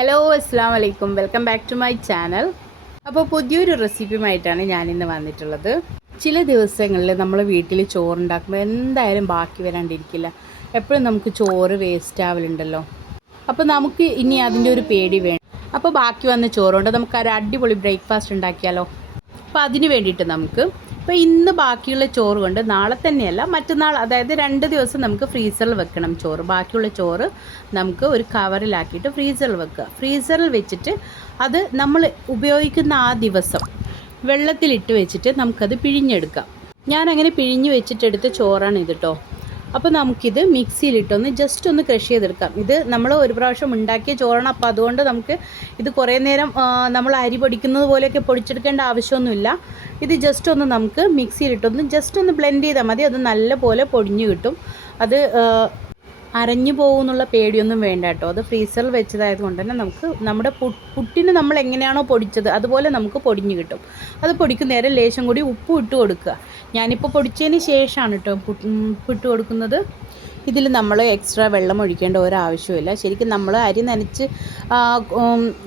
Hello അസ്സാം വലൈക്കും, welcome back to my channel. അപ്പോൾ പുതിയൊരു റെസിപ്പിയുമായിട്ടാണ് ഞാനിന്ന് വന്നിട്ടുള്ളത്. ചില ദിവസങ്ങളിൽ നമ്മൾ വീട്ടിൽ ചോറുണ്ടാക്കുമ്പോൾ എന്തായാലും ബാക്കി വരാണ്ടിരിക്കില്ല. എപ്പോഴും നമുക്ക് ചോറ് വേസ്റ്റ് ആവലുണ്ടല്ലോ. അപ്പോൾ നമുക്ക് ഇനി അതിൻ്റെ ഒരു പേടി വേണം. അപ്പോൾ ബാക്കി വന്ന ചോറുകൊണ്ട് നമുക്ക് ഒരു അടിപൊളി ബ്രേക്ക്ഫാസ്റ്റ് ഉണ്ടാക്കിയാലോ. അപ്പോൾ അതിന് വേണ്ടിയിട്ട് നമുക്ക് ഇന്ന് ബാക്കിയുള്ള ചോറ് കൊണ്ട് നാളെ തന്നെയല്ല, മറ്റന്നാൾ, അതായത് 2 ദിവസം നമുക്ക് ഫ്രീസറിൽ വെക്കണം ചോറ്. ബാക്കിയുള്ള ചോറ് നമുക്ക് ഒരു കവറിലാക്കിയിട്ട് ഫ്രീസറിൽ വെക്കുക. ഫ്രീസറിൽ വെച്ചിട്ട് അത് നമ്മൾ ഉപയോഗിക്കുന്ന ആ ദിവസം വെള്ളത്തിലിട്ട് വെച്ചിട്ട് നമുക്കത് പിഴിഞ്ഞെടുക്കാം. ഞാനങ്ങനെ പിഴിഞ്ഞ് വെച്ചിട്ടെടുത്ത ചോറാണ് ഇത് കേട്ടോ. അപ്പോൾ നമുക്കിത് മിക്സിയിലിട്ടൊന്ന് ജസ്റ്റ് ഒന്ന് ക്രഷ് ചെയ്തെടുക്കാം. ഇത് നമ്മൾ ഒരു പ്രാവശ്യം ഉണ്ടാക്കിയ ചോറാണ്. അപ്പോൾ അതുകൊണ്ട് നമുക്ക് ഇത് കുറേ നേരം നമ്മൾ അരി പൊടിക്കുന്നത് പോലെയൊക്കെ പൊടിച്ചെടുക്കേണ്ട ആവശ്യമൊന്നുമില്ല. ഇത് ജസ്റ്റ് ഒന്ന് നമുക്ക് മിക്സിയിലിട്ടൊന്ന് ജസ്റ്റ് ഒന്ന് ബ്ലെൻഡ് ചെയ്താൽ മതി. അത് നല്ലപോലെ പൊടിഞ്ഞ് കിട്ടും. അത് അരഞ്ഞു പോകുന്നുള്ള പേടിയൊന്നും വേണ്ട കേട്ടോ. അത് ഫ്രീസറിൽ വെച്ചതായത് കൊണ്ട് തന്നെ നമുക്ക് നമ്മുടെ പുട്ടിന് നമ്മൾ എങ്ങനെയാണോ പൊടിച്ചത് അതുപോലെ നമുക്ക് പൊടിഞ്ഞ് കിട്ടും. അത് പൊടിക്കുന്ന നേരം ലേശം കൂടി ഉപ്പ് ഇട്ട് കൊടുക്കുക. ഞാനിപ്പോൾ പൊടിച്ചതിന് ശേഷമാണ് കേട്ടോ ഉപ്പിട്ട് കൊടുക്കുന്നത്. ഇതിൽ നമ്മൾ എക്സ്ട്രാ വെള്ളം ഒഴിക്കേണ്ട ഒരാവശ്യമില്ല. ശരിക്കും നമ്മൾ അരി നനച്ച്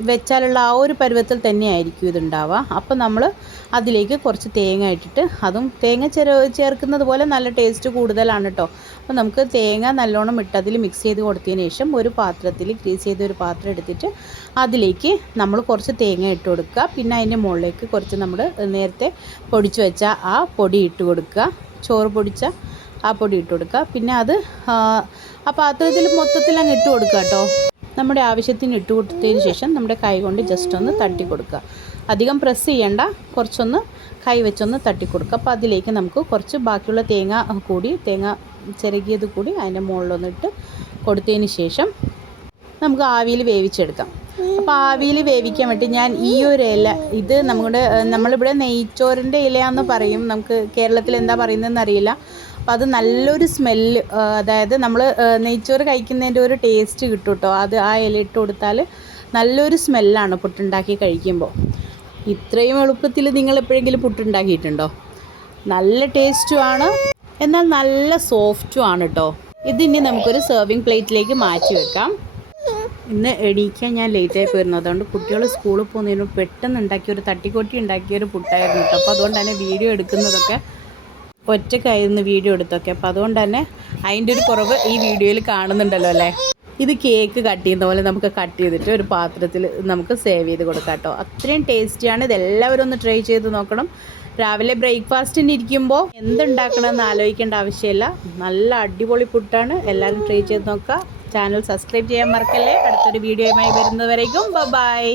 വെച്ചാലുള്ള ആ ഒരു പരുവത്തിൽ തന്നെയായിരിക്കും ഇതുണ്ടാവുക. അപ്പോൾ നമ്മൾ അതിലേക്ക് കുറച്ച് തേങ്ങ ഇട്ടിട്ട്, അതും തേങ്ങ ചേർക്കുന്നത് പോലെ നല്ല ടേസ്റ്റ് കൂടുതലാണ് കേട്ടോ. അപ്പോൾ നമുക്ക് തേങ്ങ നല്ലോണം ഇട്ട് അതിൽ മിക്സ് ചെയ്ത് കൊടുത്തതിന് ശേഷം ഒരു പാത്രത്തിൽ ഗ്രീസ് ചെയ്ത ഒരു പാത്രം എടുത്തിട്ട് അതിലേക്ക് നമ്മൾ കുറച്ച് തേങ്ങ ഇട്ട് കൊടുക്കുക. പിന്നെ അതിൻ്റെ മുകളിലേക്ക് കുറച്ച് നമ്മൾ നേരത്തെ പൊടിച്ച് വെച്ച ആ പൊടി ഇട്ട് കൊടുക്കുക. ചോറ് പൊടിച്ച ആ പൊടി ഇട്ട് കൊടുക്കുക. പിന്നെ അത് ആ പാത്രത്തിൽ മൊത്തത്തിൽ അങ്ങ് ഇട്ട് കൊടുക്കുക കേട്ടോ. നമ്മുടെ ആവശ്യത്തിന് ഇട്ട് കൊടുത്തതിന് ശേഷം നമ്മുടെ കൈ കൊണ്ട് ജസ്റ്റ് ഒന്ന് തട്ടി കൊടുക്കുക. അധികം പ്രസ് ചെയ്യണ്ട, കുറച്ചൊന്ന് കൈ വെച്ചൊന്ന് തട്ടി കൊടുക്കുക. അപ്പോൾ അതിലേക്ക് നമുക്ക് കുറച്ച് ബാക്കിയുള്ള തേങ്ങ ചിരകിയത് കൂടി അതിൻ്റെ മുകളിലൊന്നിട്ട് കൊടുത്തതിന് ശേഷം നമുക്ക് ആവിയിൽ വേവിച്ചെടുക്കാം. അപ്പോൾ ആവിയിൽ വേവിക്കാൻ വേണ്ടി ഞാൻ ഈ ഒരു ഇല, ഇത് നമ്മളിവിടെ നെയ്ച്ചോറിൻ്റെ ഇലയാണെന്ന് പറയും, നമുക്ക് കേരളത്തിൽ എന്താ പറയുന്നതെന്ന് അറിയില്ല. അപ്പോൾ അത് നല്ലൊരു സ്മെല്ല്, അതായത് നമ്മൾ നെയ്ച്ചോറ് കഴിക്കുന്നതിൻ്റെ ഒരു ടേസ്റ്റ് കിട്ടും കേട്ടോ. അത് ആ ഇല ഇട്ട് കൊടുത്താൽ നല്ലൊരു സ്മെല്ലാണ് പുട്ടുണ്ടാക്കി കഴിക്കുമ്പോൾ. ഇത്രയും എളുപ്പത്തിൽ നിങ്ങൾ എപ്പോഴെങ്കിലും പുട്ടുണ്ടാക്കിയിട്ടുണ്ടോ? നല്ല ടേസ്റ്റുമാണ്, എന്നാൽ നല്ല സോഫ്റ്റും ആണ് കേട്ടോ. ഇതിനി നമുക്കൊരു സെർവിങ് പ്ലേറ്റിലേക്ക് മാറ്റി വെക്കാം. ഇന്ന് എണീക്കാൻ ഞാൻ ലേറ്റായി പോയിരുന്നു. അതുകൊണ്ട് കുട്ടികൾ സ്കൂളിൽ പോകുന്നതിന് പെട്ടെന്ന് ഒരു തട്ടിക്കൊട്ടി ഉണ്ടാക്കിയൊരു പുട്ടായിരുന്നു കേട്ടോ. അപ്പോൾ അതുകൊണ്ട് തന്നെ വീഡിയോ എടുക്കുന്നതൊക്കെ ഒറ്റക്കായിരുന്നു വീഡിയോ എടുത്തൊക്കെ. അപ്പോൾ അതുകൊണ്ട് തന്നെ അതിൻ്റെ ഒരു കുറവ് ഈ വീഡിയോയിൽ കാണുന്നുണ്ടല്ലോ അല്ലേ. ഇത് കേക്ക് കട്ട് ചെയ്യുന്ന പോലെ നമുക്ക് കട്ട് ചെയ്തിട്ട് ഒരു പാത്രത്തിൽ നമുക്ക് സേവ് ചെയ്ത് കൊടുക്കാം കേട്ടോ. അത്രയും ടേസ്റ്റിയാണ്. ഇതെല്ലാവരും ഒന്ന് ട്രൈ ചെയ്ത് നോക്കണം. രാവിലെ ബ്രേക്ക്ഫാസ്റ്റിന് ഇരിക്കുമ്പോൾ എന്തുണ്ടാക്കണമെന്ന് ആലോചിക്കേണ്ട ആവശ്യമില്ല. നല്ല അടിപൊളി പുട്ടാണ്. എല്ലാവരും ട്രൈ ചെയ്ത് നോക്കുക. ചാനൽ സബ്സ്ക്രൈബ് ചെയ്യാൻ മറക്കല്ലേ. അടുത്തൊരു വീഡിയോയുമായി വരുന്നവരേക്കും ബൈ.